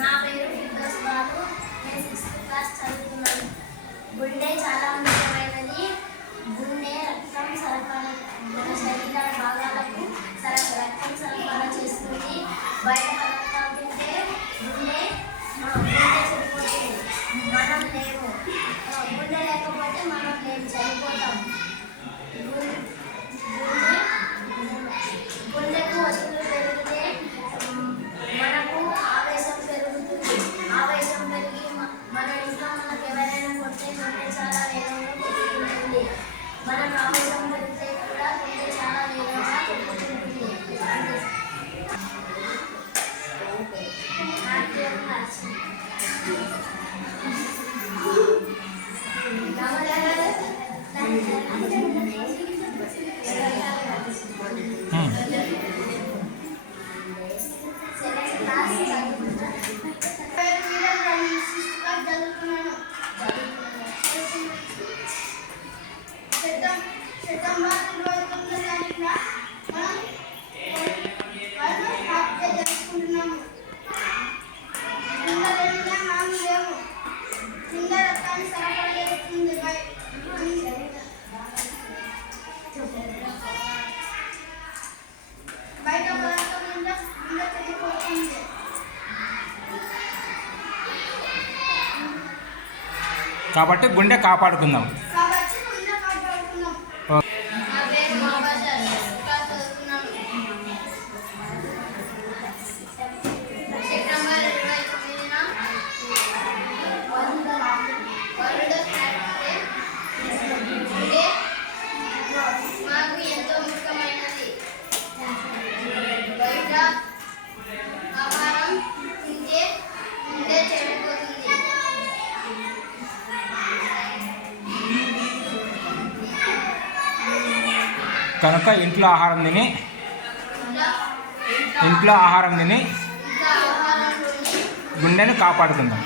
నా పేరు ఫిర్దౌస్ బాబు. నేను 6th క్లాస్ చదువుతున్నాను. గుండె చాలా ముఖ్యమైనది. గుండె రక్తం సరఫరా మన శరీర భాగాలకు రక్తం సరఫరా చేస్తుంది. బయట పదార్థాలు తింటే గుండె చనిపోతుంది. మనం లేము. గుండె లేకపోతే మనం లేము, చనిపోతాం. గుండెకు ఒత్తిడి పెరిగితే మనకు ఆవేశం పెరుగుతుంది. ఆవేశం పెరిగి మన ఇంట్లో మనకు ఎవరైనా కొడితే గుండె చాలా వేగంగా కొట్టుకుంటుంది. మనకు ఆవేశం పెరిగితే కూడా గుండె చాలా వేగంగా కొట్టుకుంటుంది. సెప్టెంబర్ 29వ తారీఖున మనం జరుపుకుంటున్నాము. గుండె లేకుండా మనం లేము. గుండె రక్తాన్ని సరఫరా చేస్తుంది. బయట పదార్థం గుండె చనిపోతుంది. కాబట్టి గుండె కాపాడుకుందాం. మాకు ఎంతో ముఖ్యమైనది. బయట ఆహారం తింటే గుండె చెడిపోతుంది. కనుక ఇంట్లో ఆహారం తిని గుండెను కాపాడుకుందాం.